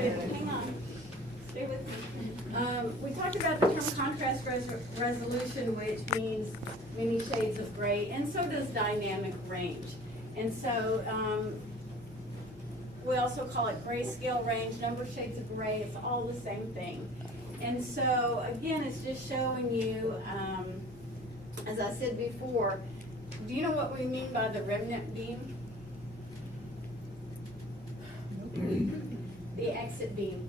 Hang on, stay with me. We talked about the term contrast resolution, which means many shades of gray, and so does dynamic range. And so we also call it grayscale range, number of shades of gray, it's all the same thing. And so again, it's just showing you, as I said before, do you know what we mean by the remnant beam? The exit beam.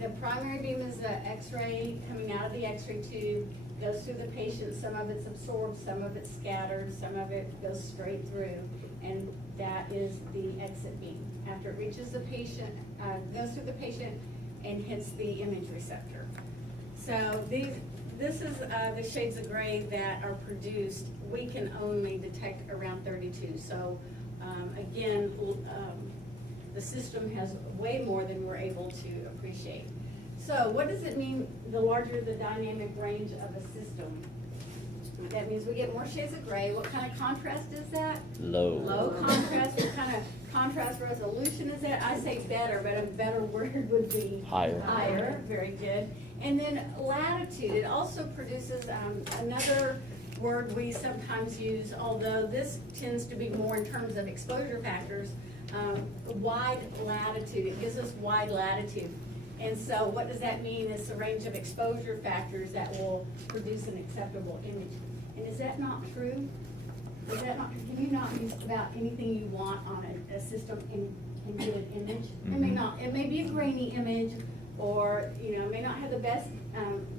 The primary beam is the X-ray coming out of the X-ray tube, goes through the patient, some of it's absorbed, some of it's scattered, some of it goes straight through, and that is the exit beam. After it reaches the patient, goes through the patient and hits the image receptor. So this is the shades of gray that are produced. We can only detect around 32. So again, the system has way more than we're able to appreciate. So what does it mean, the larger the dynamic range of a system? That means we get more shades of gray. What kind of contrast is that? Low. Low contrast. What kind of contrast resolution is that? I say better, but a better word would be Higher. Higher, very good. And then latitude. It also produces another word we sometimes use, although this tends to be more in terms of exposure factors, wide latitude. It gives us wide latitude. And so what does that mean? It's the range of exposure factors that will produce an acceptable image. And is that not true? Is that not true? Can you not use about anything you want on a system and get an image? It may not. It may be a grainy image, or it may not have the best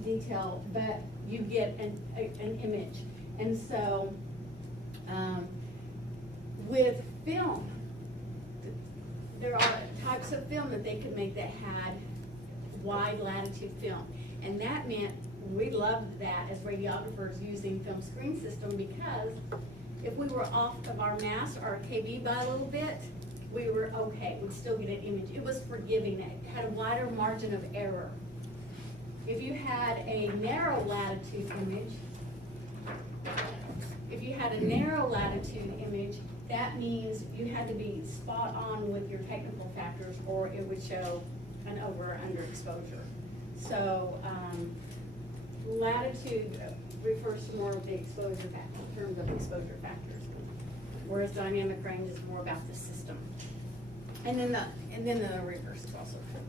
detail, but you get an image. And so with film, there are types of film that they could make that had wide latitude film. And that meant we loved that as radiographers using film screen system, because if we were off of our mass or our KB by a little bit, we were okay. We'd still get an image. It was forgiving. It had a wider margin of error. If you had a narrow latitude image, that means you had to be spot on with your technical factors, or it would show an over or under exposure. So latitude refers to more of the exposure factor, in terms of exposure factors, whereas dynamic range is more about the system. And then the reverse is also true.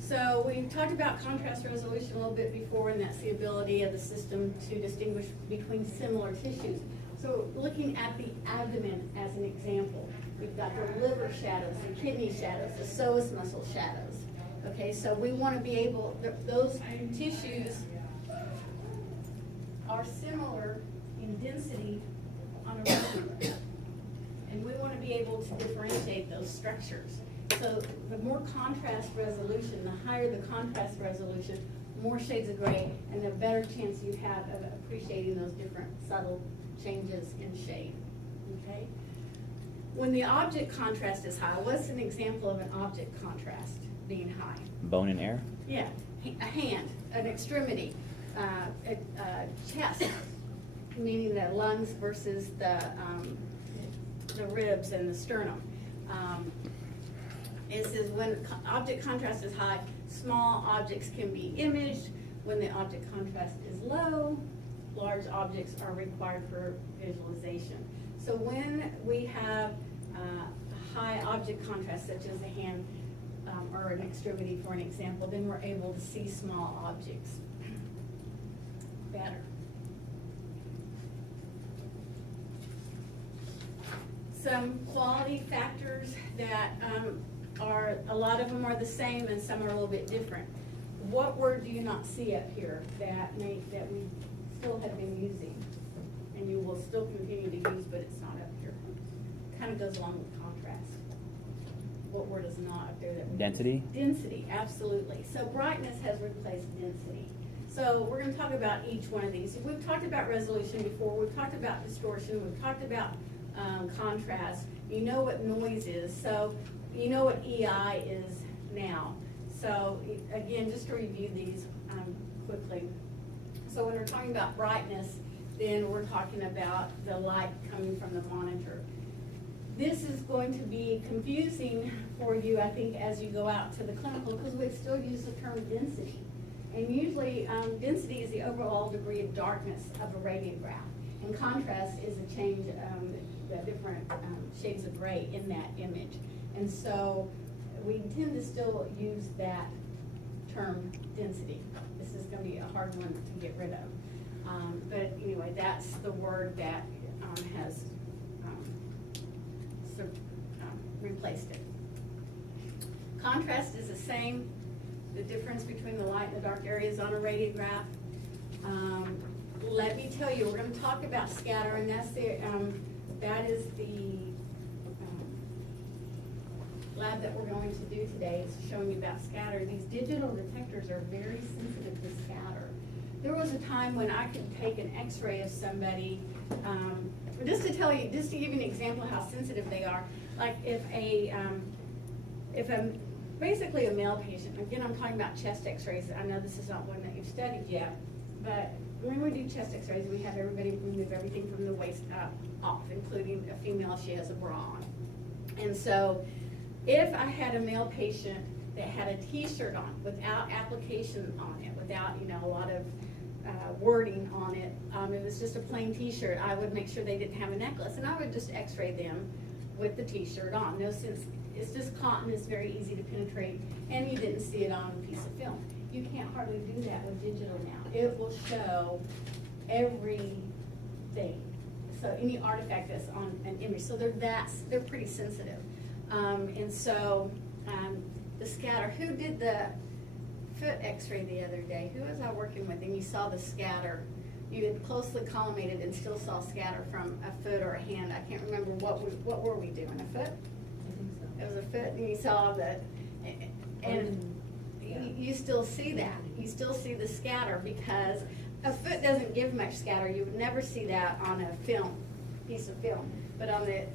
So we talked about contrast resolution a little bit before, and that's the ability of the system to distinguish between similar tissues. So looking at the abdomen as an example, we've got the liver shadows, the kidney shadows, the psoas muscle shadows. Okay, so we want to be able, those tissues are similar in density on a retina, and we want to be able to differentiate those structures. So the more contrast resolution, the higher the contrast resolution, more shades of gray, and the better chance you have of appreciating those different subtle changes in shade. Okay? When the object contrast is high, what's an example of an object contrast being high? Bone and air? Yeah, a hand, an extremity, a chest, meaning the lungs versus the ribs and the sternum. It says when object contrast is high, small objects can be imaged. When the object contrast is low, large objects are required for visualization. So when we have high object contrast, such as a hand or an extremity, for an example, then we're able to see small objects better. Some quality factors that are, a lot of them are the same and some are a little bit different. What word do you not see up here that we still have been using, and you will still continue to use, but it's not up here? Kind of goes along with contrast. What word is not up there? Density? Density, absolutely. So brightness has replaced density. So we're going to talk about each one of these. We've talked about resolution before. We've talked about distortion. We've talked about contrast. You know what noise is. So you know what EI is now. So again, just to review these quickly. So when we're talking about brightness, then we're talking about the light coming from the monitor. This is going to be confusing for you, I think, as you go out to the clinical, because we still use the term density. And usually, density is the overall degree of darkness of a radiograph. And contrast is a change, the different shades of gray in that image. And so we tend to still use that term density. This is going to be a hard one to get rid of. But anyway, that's the word that has replaced it. Contrast is the same. The difference between the light and the dark areas on a radiograph. Let me tell you, we're going to talk about scatter, and that's that is the lab that we're going to do today, is showing you about scatter. These digital detectors are very sensitive to scatter. There was a time when I could take an x-ray of somebody, just to tell you, just to give you an example of how sensitive they are. Like if basically a male patient, again, I'm talking about chest x-rays. I know this is not one that you've studied yet, but when we do chest x-rays, we have everybody remove everything from the waist up, off, including a female, she has a bra on. And so if I had a male patient that had a t-shirt on without application on it, without, a lot of wording on it, it was just a plain t-shirt, I would make sure they didn't have a necklace, and I would just x-ray them with the t-shirt on. No sense, it's just cotton, it's very easy to penetrate, and you didn't see it on a piece of film. You can't hardly do that with digital now. It will show everything. So any artifact that's on an image. So they're pretty sensitive. And so the scatter, who did the foot x-ray the other day? Who was I working with? And you saw the scatter. You had closely collimated and still saw scatter from a foot or a hand. I can't remember what were we doing, a foot? I think so. It was a foot, and you saw and you still see that. You still see the scatter, because a foot doesn't give much scatter. You would never see that on a piece of film. But on the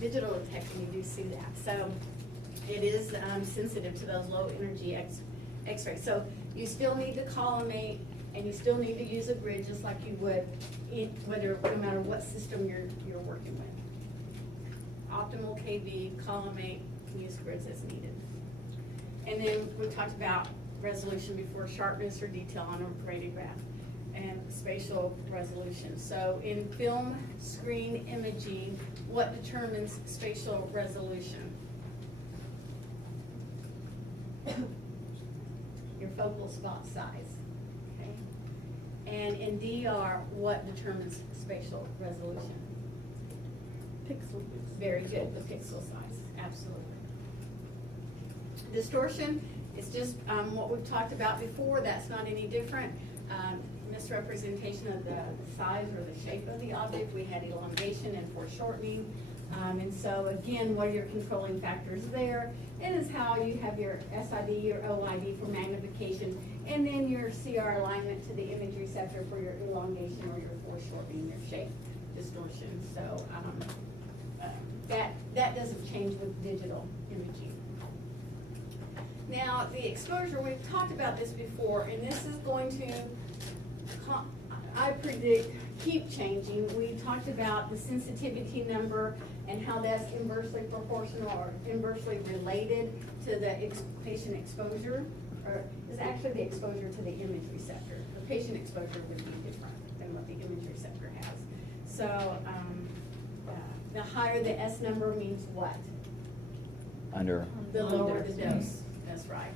digital detection, you do see that. So it is sensitive to those low energy x-rays. So you still need to collimate, and you still need to use a grid just like you would, no matter what system you're working with. Optimal KV, collimate, use grids as needed. And then we talked about resolution before, sharpness or detail on a radiograph, and spatial resolution. So in film screen imaging, what determines spatial resolution? Your focal spot size, okay? And in DR, what determines spatial resolution? Pixel. Very good, the pixel size, absolutely. Distortion is just what we've talked about before. That's not any different. Misrepresentation of the size or the shape of the object. We had elongation and foreshortening. And so again, what are your controlling factors there? It is how you have your SID, your OID for magnification, and then your CR alignment to the image receptor for your elongation or your foreshortening, your shape distortion. So that doesn't change with digital imaging. Now, the exposure, we've talked about this before, and this is going to, I predict, keep changing. We talked about the sensitivity number and how that's inversely proportional or inversely related to the patient exposure, or is actually the exposure to the image receptor. The patient exposure would be different than what the image receptor has. So the higher the S number means what? Under. The lower the dose. That's right.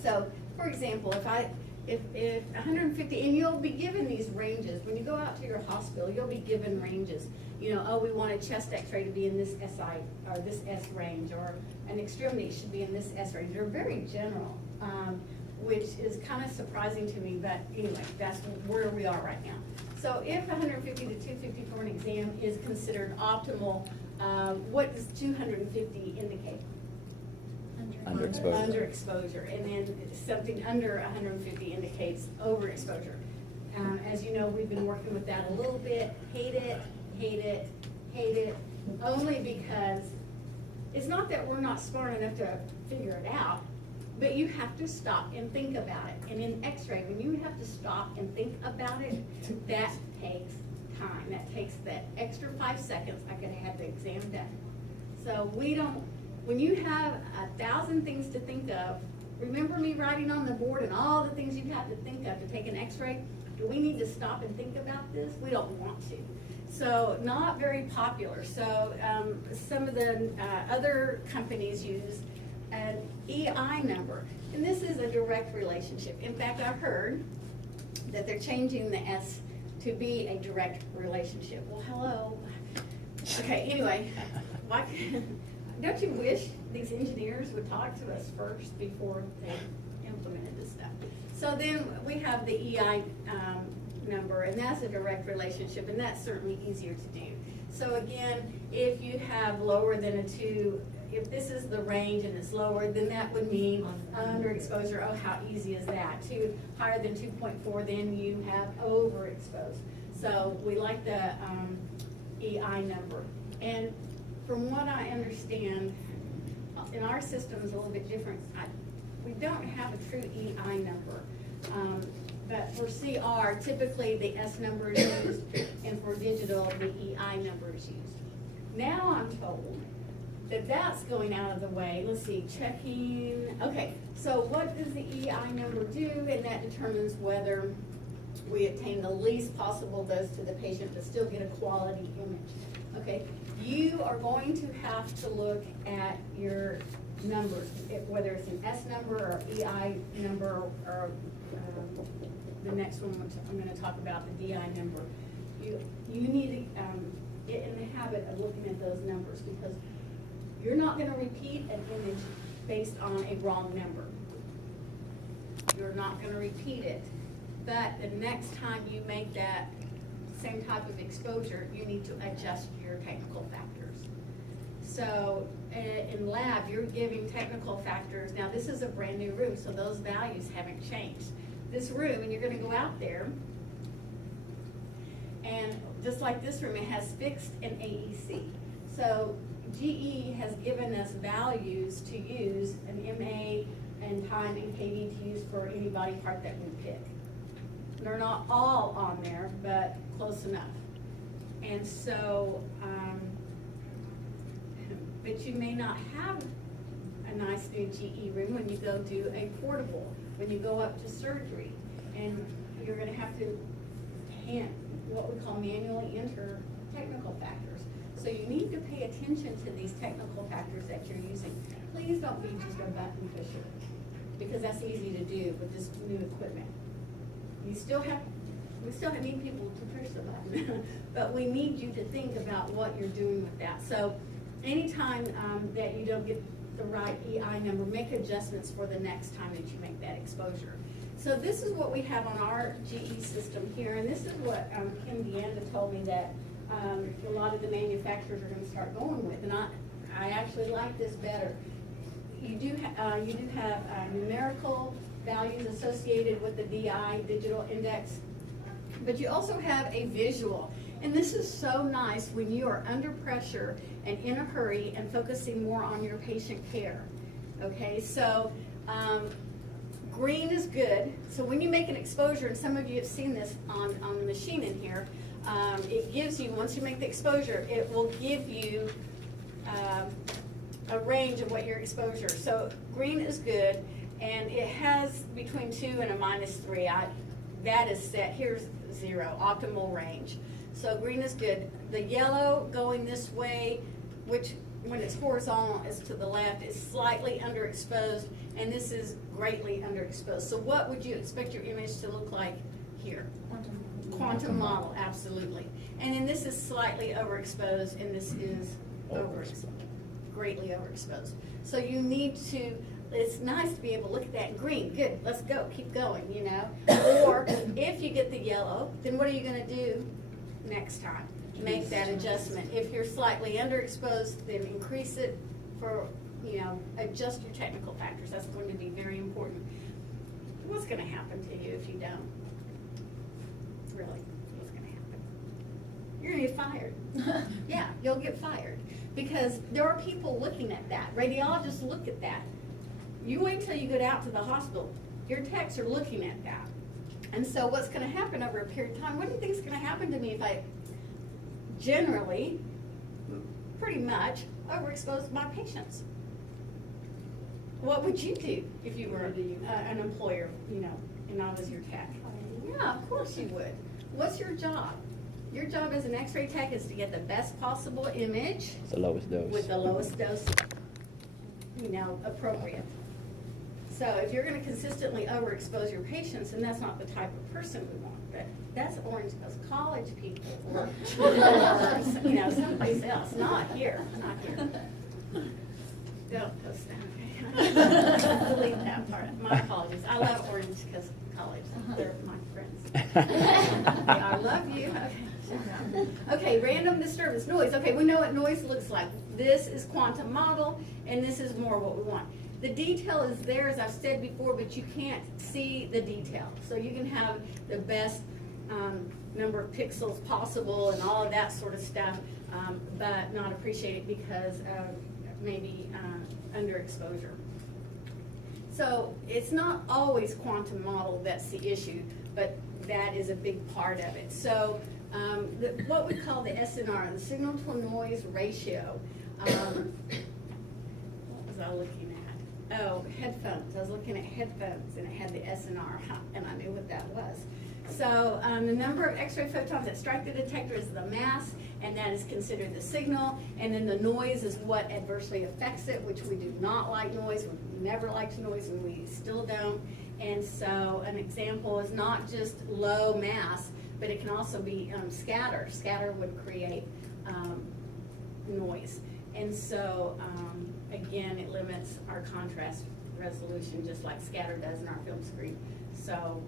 So, for example, if 150, and you'll be given these ranges when you go out to your hospital, you'll be given ranges. Oh, we want a chest X-ray to be in this SI or this S range, or an extremity should be in this S range. They're very general, which is kind of surprising to me. But anyway, that's where we are right now. So, if 150 to 250 for an exam is considered optimal, what does 250 indicate? Underexposure. Underexposure, and then something under 150 indicates overexposure. As you know, we've been working with that a little bit. Hate it, hate it, hate it, only because it's not that we're not smart enough to figure it out, but you have to stop and think about it. And in X-ray, when you have to stop and think about it, that takes time. That takes that extra 5 seconds I could have had the exam done. So we don't when you have 1,000 things to think of, remember me writing on the board and all the things you have to think of to take an x-ray? Do we need to stop and think about this? We don't want to. So not very popular. So some of the other companies use an EI number. And this is a direct relationship. In fact, I've heard that they're changing the S to be a direct relationship. Well, hello. Okay, anyway, why, don't you wish these engineers would talk to us first before they implemented this stuff? So then we have the EI number, and that's a direct relationship, and that's certainly easier to do. So again, if you have lower than a 2, if this is the range and it's lower, then that would mean underexposure. Oh, how easy is that? 2 higher than 2.4, then you have overexposed. So we like the EI number. And from what I understand, in our system is a little bit different. We don't have a true EI number. But for CR, typically the S number is used, and for digital, the EI number is used. Now I'm told that that's going out of the way. Let's see, checking. Okay, so what does the EI number do? And that determines whether we obtain the least possible dose to the patient but still get a quality image. Okay, you are going to have to look at your numbers, whether it's an S number or EI number or the next one, which I'm going to talk about, the DI number. You need to get in the habit of looking at those numbers, because you're not going to repeat an image based on a wrong number. You're not going to repeat it. But the next time you make that same type of exposure, you need to adjust your technical factors. So in lab, you're giving technical factors. Now this is a brand new room, so those values haven't changed. This room, and you're going to go out there, and just like this room, it has fixed and AEC. So GE has given us values to use, an MA and time and KV to use for any body part that we pick. They're not all on there, but close enough. And so, but you may not have a nice new GE room when you go do a portable, when you go up to surgery, and you're going to have to what we call manually enter technical factors. So you need to pay attention to these technical factors that you're using. Please don't be just a button pusher, because that's easy to do with this new equipment. We still need people to push the button, but we need you to think about what you're doing with that. So anytime that you don't get the right EI number, make adjustments for the next time that you make that exposure. So this is what we have on our GE system here, and this is what Kim Deanda told me that a lot of the manufacturers are going to start going with, and I actually like this better. You do have numerical values associated with the DI, digital index, but you also have a visual. And this is so nice when you are under pressure and in a hurry and focusing more on your patient care. Okay, so green is good. So when you make an exposure, and some of you have seen this on the machine in here, it gives you, once you make the exposure, it will give you a range of what your exposure. So green is good, and it has between 2 and a -3. That is set, here's 0, optimal range. So green is good. The yellow going this way, which when it's horizontal is to the left, is slightly underexposed, and this is greatly underexposed. So what would you expect your image to look like here? Quantum model, absolutely. And then this is slightly overexposed, and this is greatly overexposed. So you need to, it's nice to be able to look at that green. Good, let's go, keep going, you know. Or if you get the yellow, then what are you going to do next time? Make that adjustment. If you're slightly underexposed, then increase it for, you know, adjust your technical factors. That's going to be very important. What's going to happen to you if you don't? Really, what's going to happen? You're going to get fired. Yeah, you'll get fired. Because there are people looking at that. Radiologists look at that. You wait till you get out to the hospital. Your techs are looking at that. And so what's going to happen over a period of time, what do you think is going to happen to me if I generally, pretty much, overexpose my patients? What would you do if you were an employer, you know, and I was your tech? Yeah, of course you would. What's your job? Your job as an X-ray tech is to get the best possible image It's the lowest dose. with the lowest dose, you know, appropriate. So if you're gonna consistently overexpose your patients, then that's not the type of person we want. But that's Orange Coast College people, or, you know, someplace else, not here, not here. Don't post that, okay? Delete that part, my apologies. I love Orange Coast College, they're my friends. I love you, okay. Okay, random disturbance, noise. Okay, we know what noise looks like. This is quantum model, and this is more what we want. The detail is there, as I've said before, but you can't see the detail. So you can have the best number of pixels possible and all of that sort of stuff, but not appreciate it because of maybe underexposure. So it's not always quantum model that's the issue, but that is a big part of it. So what we call the SNR, the signal to noise ratio. What was I looking at? Oh, headphones. I was looking at headphones and it had the SNR, and I knew what that was. So the number of X-ray photons that strike the detector is the mass, and that is considered the signal. And then the noise is what adversely affects it, which we do not like noise. We never liked noise, and we still don't. And so an example is not just low mass, but it can also be scatter. Scatter would create noise. And so, again, it limits our contrast resolution just like scatter does in our film screen. So,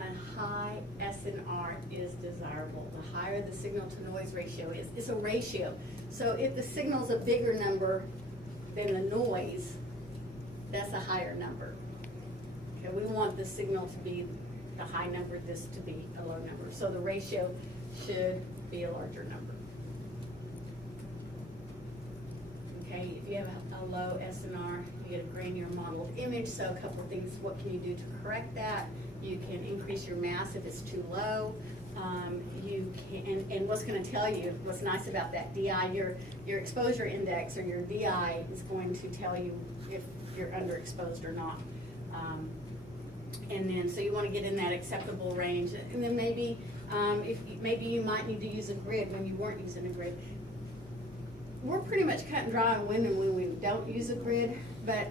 a high SNR is desirable. The higher the signal to noise ratio is. It's a ratio. So if the signal's a bigger number than the noise, that's a higher number. Okay, we want the signal to be the high number, this to be a low number. So the ratio should be a larger number. Okay, if you have a low SNR, you get a grainier modeled image. So a couple of things, what can you do to correct that? You can increase your mass if it's too low. You can, and what's going to tell you, what's nice about that DI, your exposure index or your DI is going to tell you if you're underexposed or not. And then, so you want to get in that acceptable range. And then maybe, maybe you might need to use a grid when you weren't using a grid. We're pretty much cut and dry on when and when we don't use a grid, but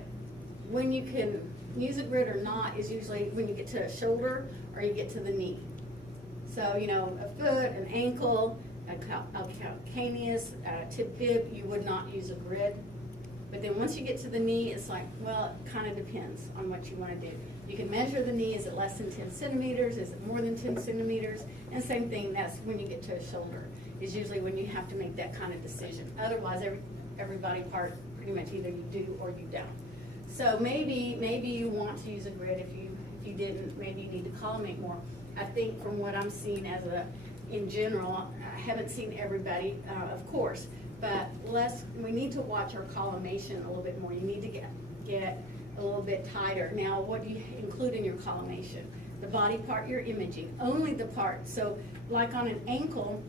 when you can use a grid or not is usually when you get to a shoulder or you get to the knee. So, you know, a foot, an ankle, a calcaneus, a tib fib, you would not use a grid. But then once you get to the knee, it's like, well, it kind of depends on what you want to do. You can measure the knee, is it less than 10 centimeters, is it more than 10 centimeters? And same thing, that's when you get to a shoulder, is usually when you have to make that kind of decision. Otherwise, every body part, pretty much either you do or you don't. So maybe you want to use a grid. If you didn't, maybe you need to collimate more. I think from what I'm seeing in general, I haven't seen everybody, of course, but we need to watch our collimation a little bit more. You need to get a little bit tighter. Now, what do you include in your collimation? The body part you're imaging, only the part. So like on an ankle,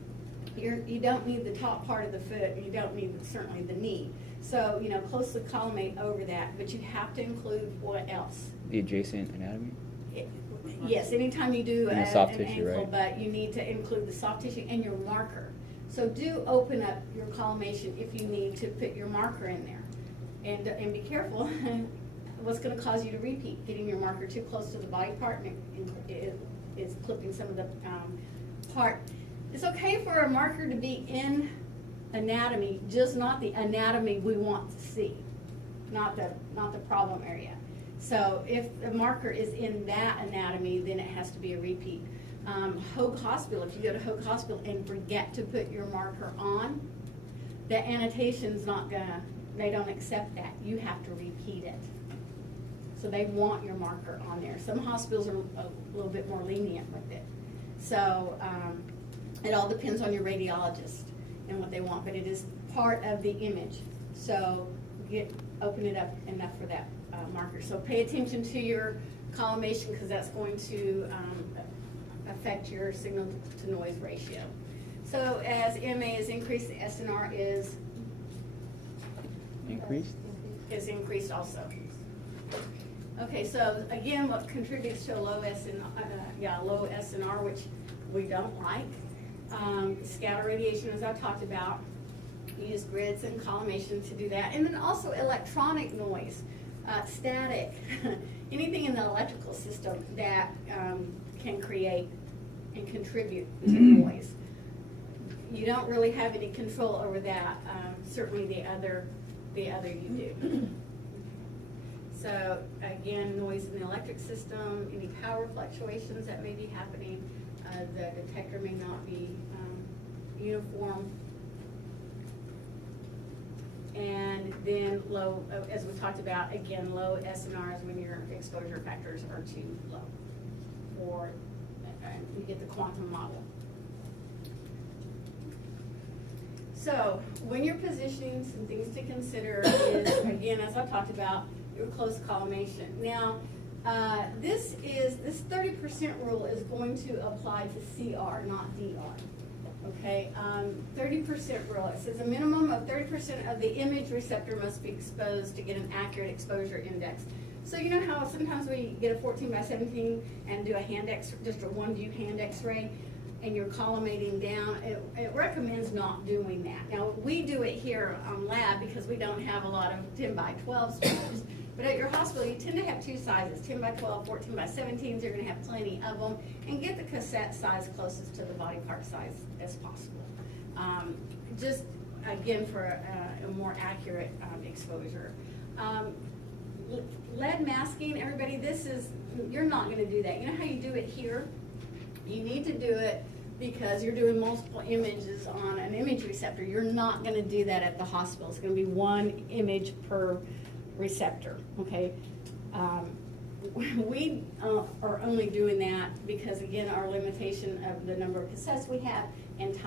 you don't need the top part of the foot, and you don't need certainly the knee. So, you know, closely collimate over that, but you have to include what else? The adjacent anatomy? Yes, anytime you do And an the soft tissue, ankle, right? but you need to include the soft tissue and your marker. So do open up your collimation if you need to put your marker in there. And be careful, what's going to cause you to repeat? Getting your marker too close to the body part is clipping some of the part. It's okay for a marker to be in anatomy, just not the anatomy we want to see, not the problem area. So if the marker is in that anatomy, then it has to be a repeat. Hoag Hospital, if you go to Hoag Hospital and forget to put your marker on, the annotation's not gonna, they don't accept that. You have to repeat it. So they want your marker on there. Some hospitals are a little bit more lenient with it. So it all depends on your radiologist and what they want, but it is part of the image. So open it up enough for that marker. So pay attention to your collimation because that's going to affect your signal to noise ratio. So as MA is increased, the SNR is Increased? is increased also. Okay, so again, what contributes to a low low SNR, which we don't like, scatter radiation, as I talked about. You use grids and collimation to do that, and then also electronic noise, static, anything in the electrical system that can create and contribute to noise. You don't really have any control over that. Certainly the other you do. So again, noise in the electric system, any power fluctuations that may be happening, the detector may not be uniform. And then low, as we talked about, again, low SNRs when your exposure factors are too low, or you get the quantum model. So when you're positioning, some things to consider is, again, as I talked about, your close collimation. Now, this 30% rule is going to apply to CR, not DR. Okay, 30% rule. It says a minimum of 30% of the image receptor must be exposed to get an accurate exposure index. So you know how sometimes we get a 14x17 and do a hand X, just a one view hand X-ray, and you're collimating down. It recommends not doing that. Now we do it here on lab because we don't have a lot of 10x12 scopes. But at your hospital, you tend to have two sizes, 10x12, 14x17s. You're going to have plenty of them, and get the cassette size closest to the body part size as possible. Just again for a more accurate exposure. Lead masking, everybody. You're not going to do that. You know how you do it here? You need to do it because you're doing multiple images on an image receptor. You're not going to do that at the hospital. It's going to be one image per receptor, okay? We are only doing that because, again, our limitation of the number of cassettes we have, and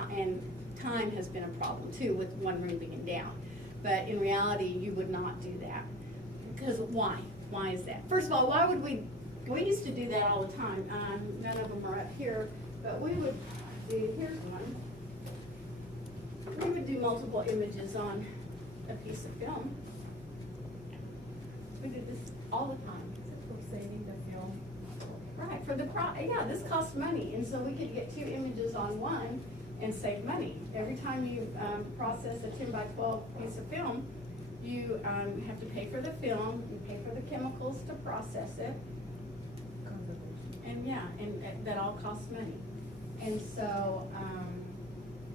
time has been a problem too with one room being down. But in reality, you would not do that. Because why? Why is that? First of all, why would we used to do that all the time. None of them are up here, but we would do, here's one. We would do multiple images on a piece of film. We did this all the time. For saving the film. Right, yeah, this costs money, and so we could get 2 images on one and save money. Every time you process a 10x12 piece of film, you have to pay for the film, you pay for the chemicals to process it, and yeah, and that all costs money. And so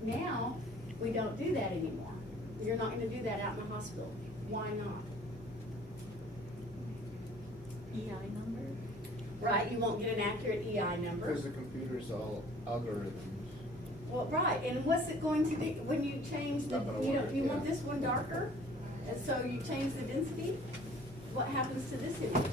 now we don't do that anymore. You're not going to do that out in the hospital. Why not? EI number? Right, you won't get an accurate EI number. Because the computer's all algorithms. Well, right, and what's it going to do when you change the, Not gonna you know, work, you want yeah. this one darker? And so you change the density? What happens to this image?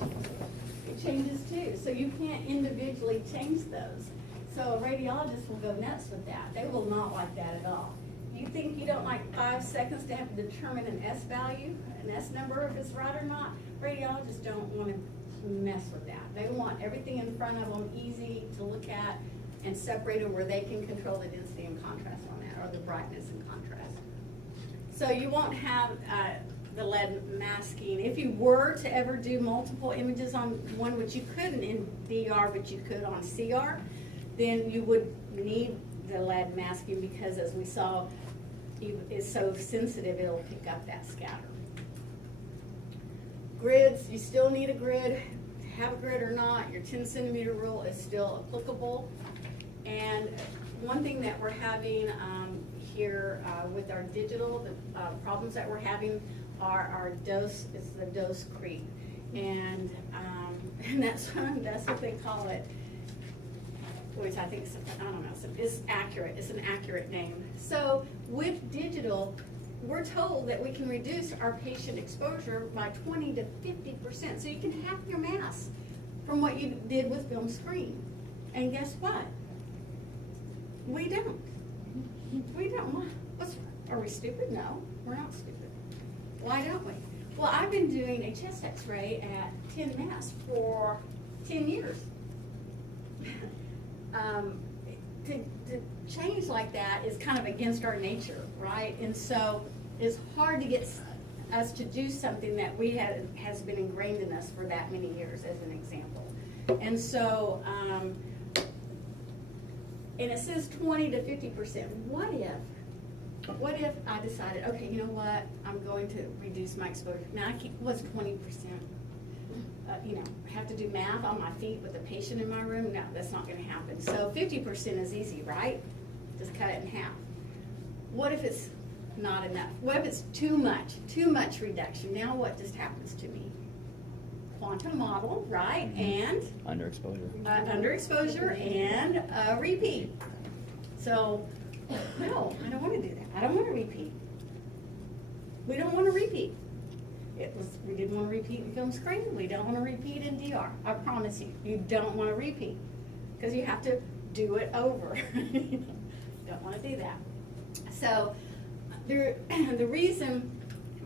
It changes too, so you can't individually change those. So a radiologist will go nuts with that. They will not like that at all. You think you don't like 5 seconds to have to determine an S value, an S number, if it's right or not? Radiologists don't want to mess with that. They want everything in front of them easy to look at and separated where they can control the density and contrast on that, or the brightness and contrast. So you won't have the lead masking. If you were to ever do multiple images on one, which you couldn't in DR, but you could on CR, then you would need the lead masking because, as we saw, it's so sensitive it'll pick up that scatter. Grids, you still need a grid. Have a grid or not, your 10 centimeter rule is still applicable. And one thing that we're having here with our digital, the problems that we're having are our dose, it's the dose creep. And that's what they call it, which I think is, I don't know, it's accurate, it's an accurate name. So with digital, we're told that we can reduce our patient exposure by 20 to 50%. So you can half your mass from what you did with film screen. And guess what? We don't. We don't. Are we stupid? No, we're not stupid. Why don't we? Well, I've been doing a chest x-ray at 10 mass for 10 years. To change like that is kind of against our nature, right? And so it's hard to get us to do something that has been ingrained in us for that many years, as an example. And so, and it says 20 to 50%. What if I decided, okay, you know what, I'm going to reduce my exposure. Now, what's 20%? Have to do math on my feet with a patient in my room? No, that's not gonna happen. So 50% is easy, right? Just cut it in half. What if it's not enough? What if it's too much reduction? Now what just happens to me? Quantum model, right? And? Underexposure. Underexposure and repeat. So, no, I don't wanna do that. I don't wanna repeat. We don't wanna repeat. We didn't want to repeat in film screen. We don't want to repeat in DR. I promise you, you don't want to repeat because you have to do it over. Don't want to do that. So the reason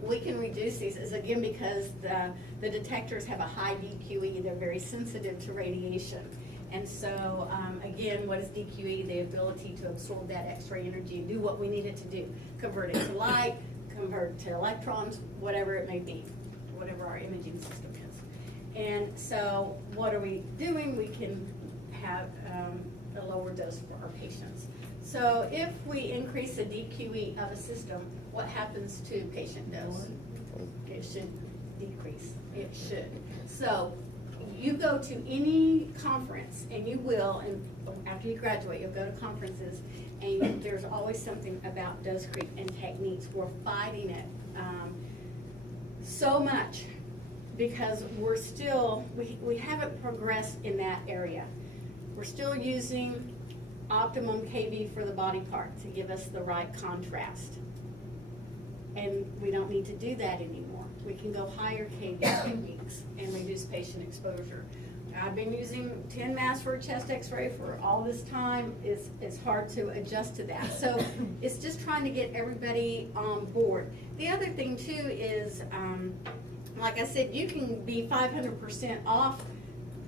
we can reduce these is again because the detectors have a high DQE. They're very sensitive to radiation. And so again, what is DQE? The ability to absorb that X-ray energy and do what we need it to do. Convert it to light, convert to electrons, whatever it may be, whatever our imaging system is. And so what are we doing? We can have a lower dose for our patients. So if we increase the DQE of a system, what happens to patient dose? It should decrease. It should. So you go to any conference, and you will, and after you graduate, you'll go to conferences, and there's always something about dose creep and techniques. We're fighting it so much because we haven't progressed in that area. We're still using optimum kV for the body part to give us the right contrast. And we don't need to do that anymore. We can go higher kV techniques and reduce patient exposure. I've been using 10 mass for a chest x-ray for all this time. It's hard to adjust to that. So it's just trying to get everybody on board. The other thing too is, like I said, you can be 500% off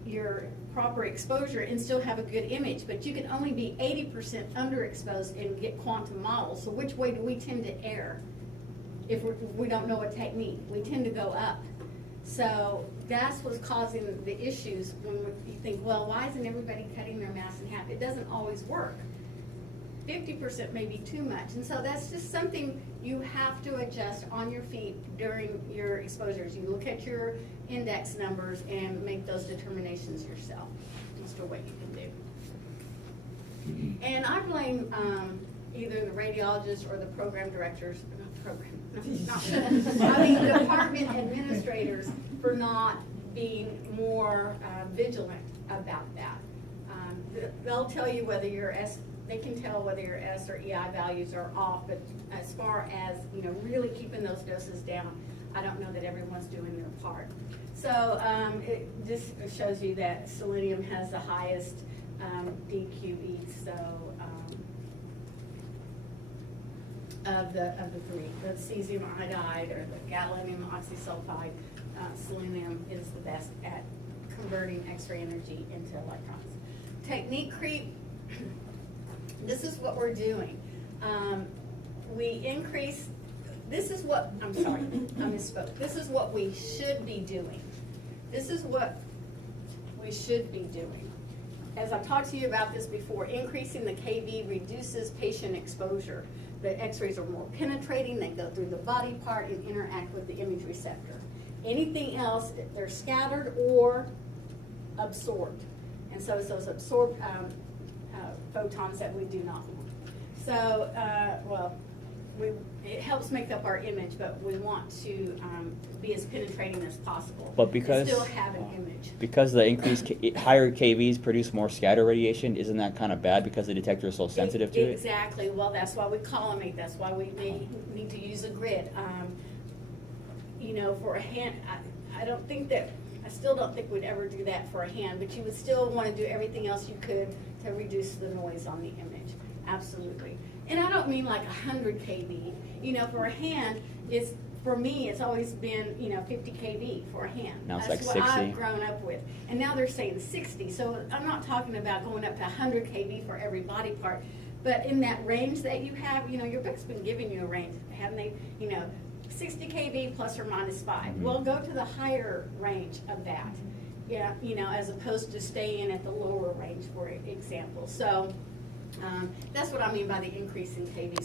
your proper exposure and still have a good image, but you can only be 80% underexposed and get quantum models. So which way do we tend to err if we don't know a technique? We tend to go up. So that's what's causing the issues when you think, well, why isn't everybody cutting their mass in half? It doesn't always work. 50% may be too much. And so that's just something you have to adjust on your feet during your exposures. You look at your index numbers and make those determinations yourself. Just a way you can do. And I blame either the radiologist or the program directors, department administrators for not being more vigilant about that. They'll tell you whether they can tell whether your S or EI values are off, but as far as, really keeping those doses down, I don't know that everyone's doing their part. So it just shows you that selenium has the highest DQE, so of the three. The cesium iodide or the gadolinium oxysulfide, selenium is the best at converting X-ray energy into electrons. Technique creep, this is what we're doing. We increase, this is what, I'm sorry, I misspoke. This is what we should be doing. This is what we should be doing. As I've talked to you about this before, increasing the kV reduces patient exposure. The x-rays are more penetrating, they go through the body part and interact with the image receptor. Anything else, they're scattered or absorbed. And so it's those absorbed photons that we do not want. So, it helps make up our image, but we want to be as penetrating as possible. But because and still have an image. Because the increased higher KVs produce more scatter radiation, isn't that kind of bad because the detector is so sensitive to it? Exactly. Well, that's why we collimate. That's why we need to use a grid. For a hand, I still don't think we'd ever do that for a hand, but you would still want to do everything else you could to reduce the noise on the image. Absolutely. And I don't mean like 100 kV. For a hand, for me, it's always been, 50 kV for a hand. Now it's That's like what 60. I've grown up with. And now they're saying 60. So I'm not talking about going up to 100 kV for every body part. But in that range that you have, your book's been giving you a range, haven't they? 60 kV plus or minus 5. Mhm. We'll go to the higher range of that, yeah, you know, as opposed to staying at the lower range, for example. So that's what I mean by the increase in kV.